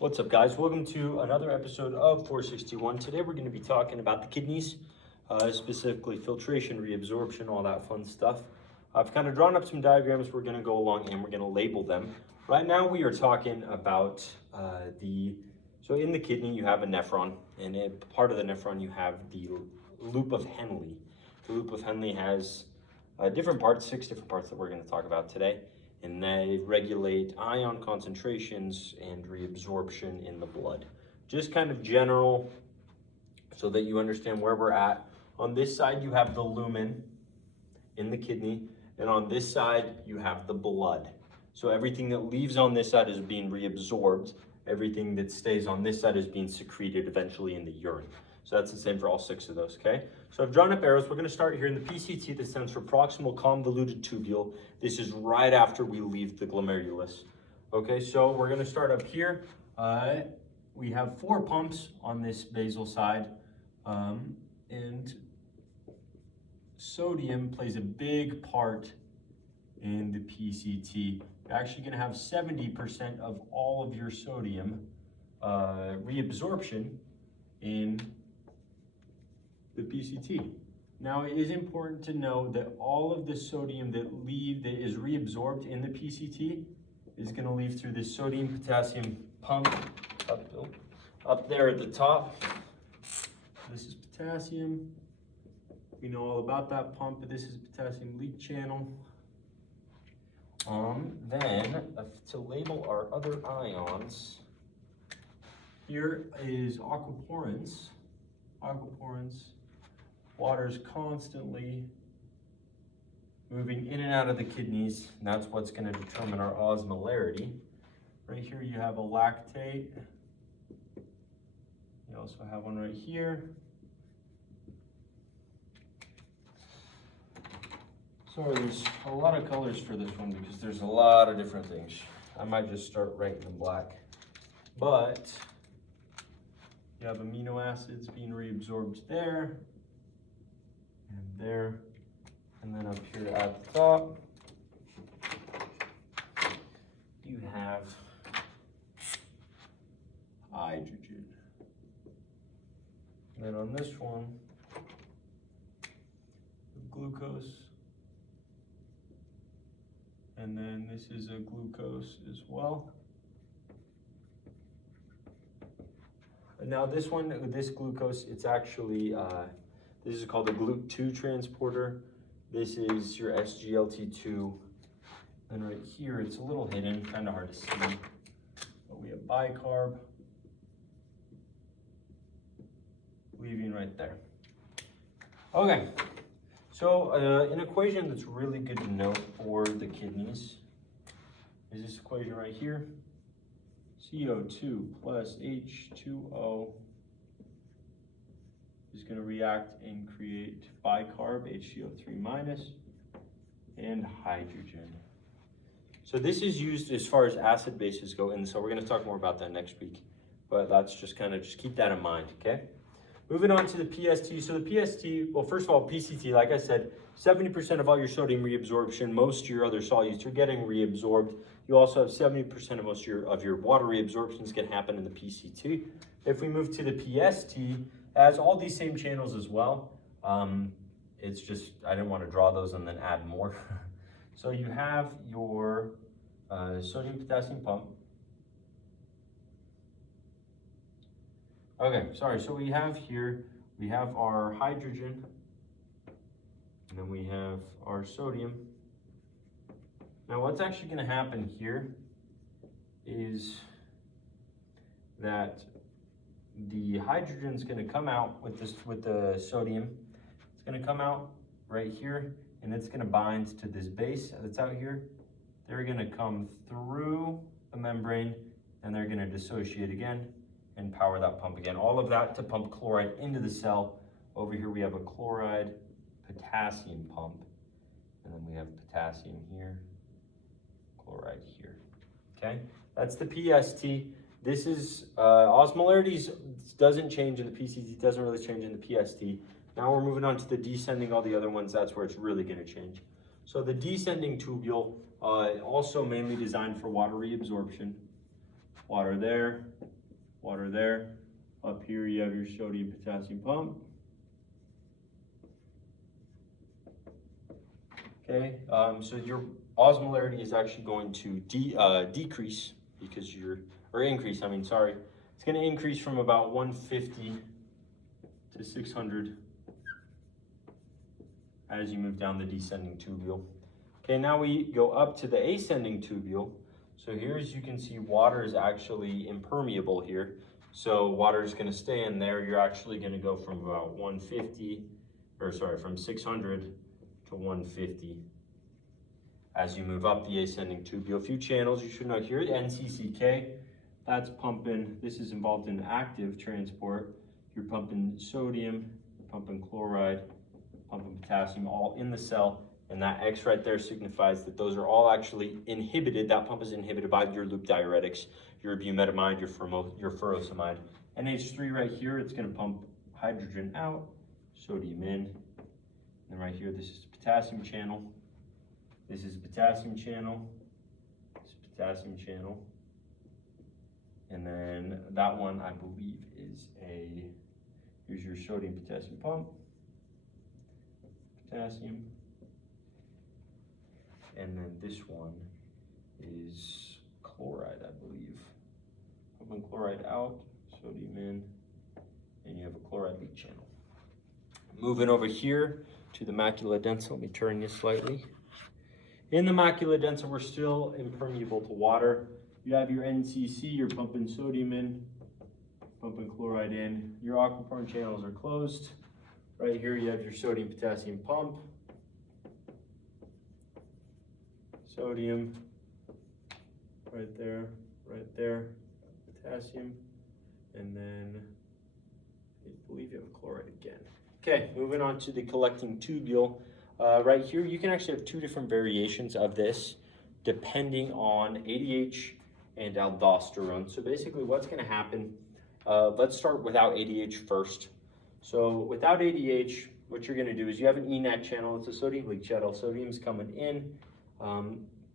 What's up, guys? Welcome to another episode of 461. Today we're going to be talking about the kidneys, specifically filtration, reabsorption, all that fun stuff. I've kind of drawn up some diagrams we're going to go along and we're going to label them. Right now we are talking about so in the kidney you have a nephron, and part of the nephron you have the loop of Henle. The loop of Henle has different parts, 6 different parts that we're going to talk about today. And they regulate ion concentrations and reabsorption in the blood. Just kind of general so that you understand where we're at. On this side, you have the lumen in the kidney, and on this side, you have the blood. So everything that leaves on this side is being reabsorbed. Everything that stays on this side is being secreted eventually in the urine. So that's the same for all 6 of those, okay? So I've drawn up arrows. We're gonna start here in the PCT that stands for proximal convoluted tubule. This is right after we leave the glomerulus. Okay, so we're gonna start up here. We have 4 pumps on this basal side, and sodium plays a big part in the PCT. You're actually gonna have 70% of all of your sodium reabsorption in the PCT. Now, it is important to know that all of the sodium that is reabsorbed in the PCT is going to leave through this sodium potassium pump up there at the top. This is potassium. We know all about that pump, but this is potassium leak channel. Then to label our other ions, here is aquaporins. Water's constantly moving in and out of the kidneys, and that's what's going to determine our osmolarity. Right here you have a lactate. You also have one right here. Sorry, there's a lot of colors for this one because there's a lot of different things. I might just start right in black. But you have amino acids being reabsorbed there, and there, and then up here at the top, you have hydrogen. And then on this one, glucose. And then this is a glucose as well. Now this glucose, it's actually, this is called a GLUT2 transporter. This is your SGLT2. And right here, it's a little hidden, kind of hard to see. But we have bicarb leaving right there. Okay, so an equation that's really good to know for the kidneys is this equation right here. CO2 plus H2O is going to react and create bicarb, HCO3 minus, and hydrogen. So this is used as far as acid bases go, and so we're going to talk more about that next week. But that's just keep that in mind, okay? Moving on to the PST. So the PST, well, first of all, PCT, like I said, 70% of all your sodium reabsorption, most of your other solutes, you're getting reabsorbed. You also have 70% of most of your water reabsorptions can happen in the PCT. If we move to the PST, it has all these same channels as well. It's just, I didn't want to draw those and then add more. So you have your sodium potassium pump. Okay, sorry, so we have our hydrogen, and then we have our sodium. Now what's actually going to happen here is that the hydrogen is going to come out with the sodium. It's going to come out right here, and it's going to bind to this base that's out here. They're going to come through the membrane, and they're going to dissociate again and power that pump again. All of that to pump chloride into the cell. Over here we have a chloride potassium pump, and then we have potassium here, chloride here. Okay, that's the PST. This is osmolarity doesn't change in the PCT, doesn't really change in the PST. Now we're moving on to the descending, all the other ones, that's where it's really going to change. So the descending tubule, also mainly designed for water reabsorption. water there, water there. Up here you have your sodium potassium pump. Okay, so your osmolarity is actually going to decrease because increase, I mean, sorry. It's going to increase from about 150 to 600 as you move down the descending tubule. Okay, now we go up to the ascending tubule. So here, as you can see, water is actually impermeable here. So water is going to stay in there. You're actually going to go from about from 600 to 150 as you move up the ascending tubule. A few channels you should know here. NCCK, that's pumping. This is involved in active transport. You're pumping sodium, pumping chloride, pumping potassium, all in the cell. And that X right there signifies that those are all actually inhibited. That pump is inhibited by your loop diuretics, your bumetamide, your furosemide. NH3 right here, it's going to pump hydrogen out, sodium in. And right here, this is potassium channel. This is potassium channel. This is potassium channel. And then that one, I believe, is here's your sodium potassium pump. Potassium. And then this one is chloride, I believe. Pumping chloride out, sodium in, and you have a chloride leak channel. Moving over here to the macula densa, let me turn this slightly. In the macula densa, we're still impermeable to water. You have your NCC, you're pumping sodium in, pumping chloride in. Your aquaporin channels are closed. Right here, you have your sodium potassium pump. Sodium, right there, potassium, and then I believe you have a chloride again. Okay, moving on to the collecting tubule. Right here, you can actually have two different variations of this depending on ADH and aldosterone. So basically what's gonna happen, let's start without ADH first. So without ADH, what you're gonna do is you have an ENaC channel, it's a sodium leak channel, sodium's coming in.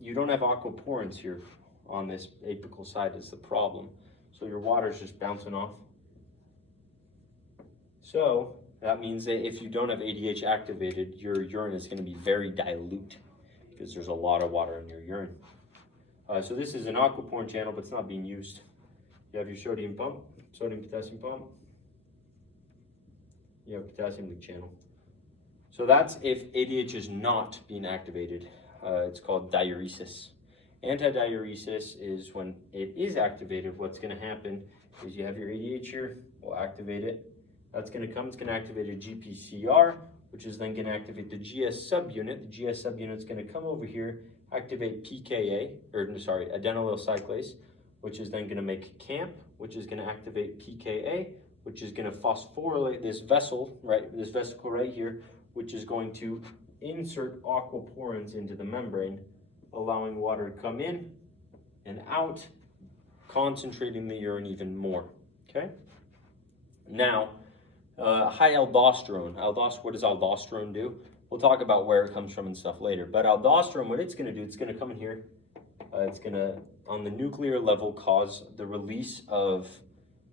You don't have aquaporins here on this apical side is the problem. So your water's just bouncing off. So that means that if you don't have ADH activated, your urine is going to be very dilute because there's a lot of water in your urine. So this is an aquaporin channel, but it's not being used. You have your sodium pump, sodium potassium pump. You have a potassium leak channel. So that's if ADH is not being activated. It's called diuresis. Antidiuresis is when it is activated. What's going to happen is you have your ADH here, we'll activate it. That's going to come, it's going to activate a GPCR, which is then going to activate the GS subunit. The GS subunit is going to come over here, activate adenylyl cyclase, which is then going to make CAMP, which is going to activate PKA, which is going to phosphorylate this vessel, right, this vesicle right here, which is going to insert aquaporins into the membrane, allowing water to come in and out, concentrating the urine even more, okay? Now, high aldosterone. What does aldosterone do? We'll talk about where it comes from and stuff later. But aldosterone, what it's going to do, it's going to come in here. It's going to, on the nuclear level, cause the release of,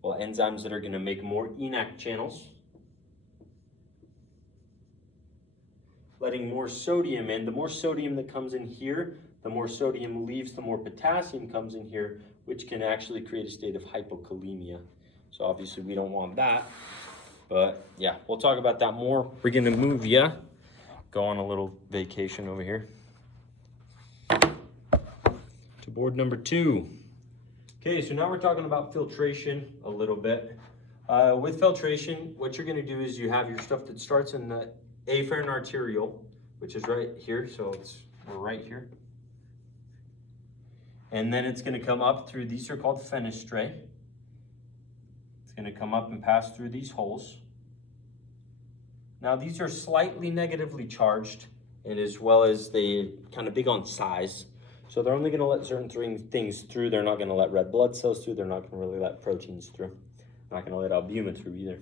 enzymes that are going to make more ENaC channels, letting more sodium in. The more sodium that comes in here, the more sodium leaves, the more potassium comes in here, which can actually create a state of hypokalemia. So obviously we don't want that, but yeah, we'll talk about that more. We're gonna move ya, go on a little vacation over here to board number 2. Okay, so now we're talking about filtration a little bit. With filtration, what you're gonna do is you have your stuff that starts in the afferent arteriole, which is right here, so we're right here. And then it's going to come up through, these are called fenestrae. It's going to come up and pass through these holes. Now these are slightly negatively charged, and as well as they kind of big on size. So they're only going to let certain things through. They're not going to let red blood cells through. They're not going to really let proteins through. They're not going to let albumin through either.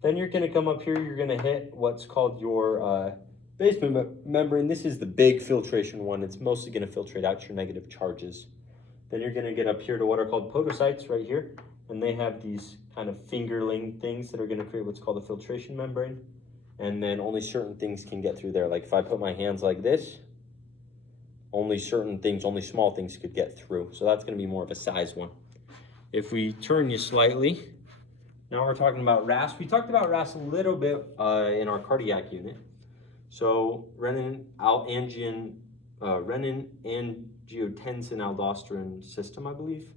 Then you're going to come up here, you're going to hit what's called your basement membrane. This is the big filtration one. It's mostly going to filtrate out your negative charges. Then you're gonna get up here to what are called podocytes right here. And they have these kind of fingerling things that are gonna create what's called a filtration membrane. And then only certain things can get through there. Like if I put my hands like this, only certain things, only small things could get through. So that's gonna be more of a size one. If we turn you slightly, now we're talking about RAS. We talked about RAS a little bit in our cardiac unit. So renin-angiotensin-aldosterone system, I believe.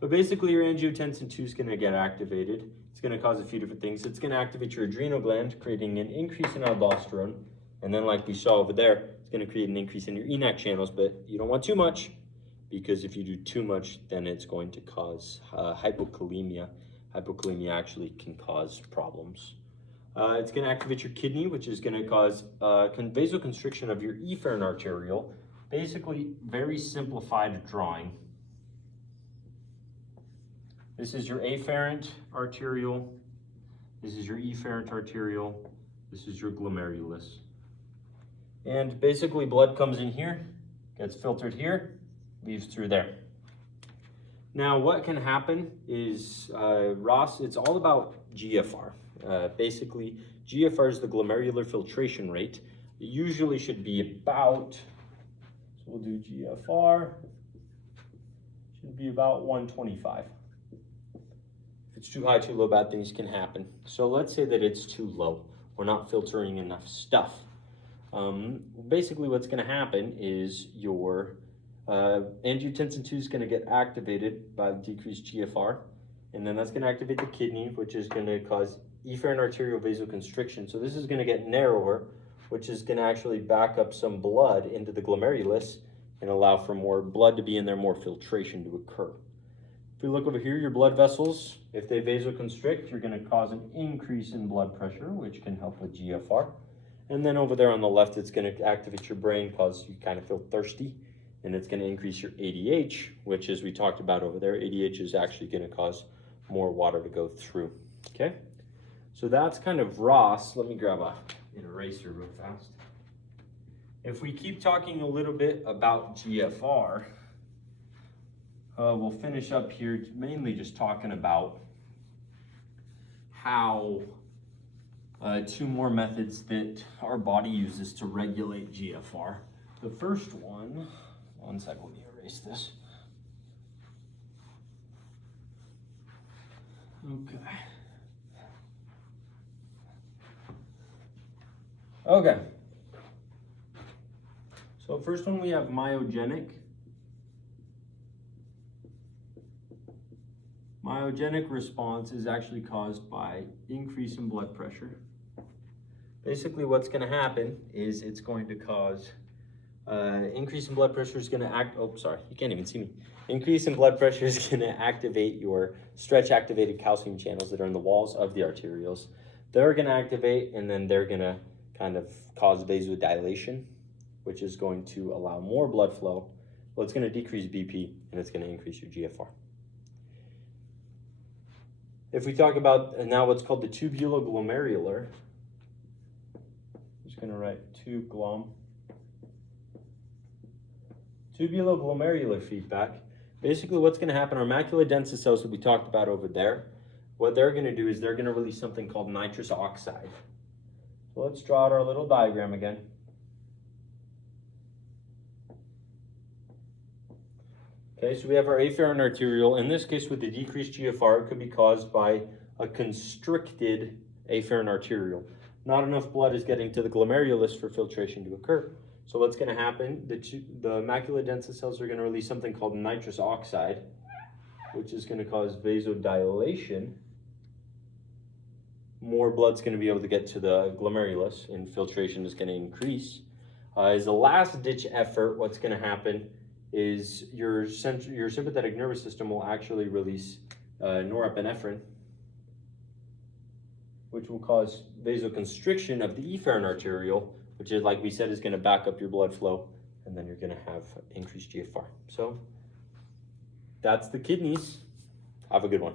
But basically your angiotensin 2 is going to get activated. It's going to cause a few different things. It's going to activate your adrenal gland, creating an increase in aldosterone. And then like we saw over there, it's going to create an increase in your ENaC channels, but you don't want too much, because if you do too much, then it's going to cause hypokalemia. Hypokalemia actually can cause problems. It's going to activate your kidney, which is going to cause vasoconstriction of your efferent arteriole. Basically, very simplified drawing. This is your afferent arteriole. This is your efferent arteriole. This is your glomerulus. And basically, blood comes in here, gets filtered here, leaves through there. Now, what can happen is, Ross, it's all about GFR. Basically, GFR is the glomerular filtration rate. It usually should be about, so we'll do GFR, should be about 125. If it's too high, too low, bad things can happen. So let's say that it's too low. We're not filtering enough stuff. Basically, what's going to happen is your angiotensin 2 is going to get activated by decreased GFR, and then that's going to activate the kidney, which is going to cause efferent arterial vasoconstriction. So this is going to get narrower, which is going to actually back up some blood into the glomerulus and allow for more blood to be in there, more filtration to occur. If we look over here, your blood vessels, if they vasoconstrict, you're going to cause an increase in blood pressure, which can help with GFR. And then over there on the left, it's going to activate your brain, cause you kind of feel thirsty, and it's going to increase your ADH, which, as we talked about over there, ADH is actually going to cause more water to go through. Okay, so that's kind of Ross. Let me grab an eraser real fast. If we keep talking a little bit about GFR, we'll finish up here mainly just talking about how two more methods that our body uses to regulate GFR. The first one sec, let me erase this. Okay. So first one, we have myogenic. Myogenic response is actually caused by increase in blood pressure. Basically, what's going to happen is it's going to cause increase in blood pressure is going to act. Oh, sorry, you can't even see me. Increase in blood pressure is going to activate your stretch-activated calcium channels that are in the walls of the arterioles. They're going to activate, and then they're going to kind of cause vasodilation, which is going to allow more blood flow. Well, it's going to decrease BP, and it's going to increase your GFR. If we talk about now what's called the tubuloglomerular, I'm just going to write tubuloglomerular feedback. Basically, what's going to happen, our macula densa cells that we talked about over there, what they're going to do is they're going to release something called nitrous oxide. So let's draw out our little diagram again. Okay, so we have our afferent arteriole. In this case, with the decreased GFR, it could be caused by a constricted afferent arteriole. Not enough blood is getting to the glomerulus for filtration to occur. So what's going to happen, the macula densa cells are going to release something called nitrous oxide, which is going to cause vasodilation. More blood's going to be able to get to the glomerulus, and filtration is going to increase. As a last-ditch effort, what's going to happen is your sympathetic nervous system will actually release norepinephrine, which will cause vasoconstriction of the efferent arteriole, which is, like we said, is going to back up your blood flow, and then you're going to have increased GFR. So that's the kidneys. Have a good one.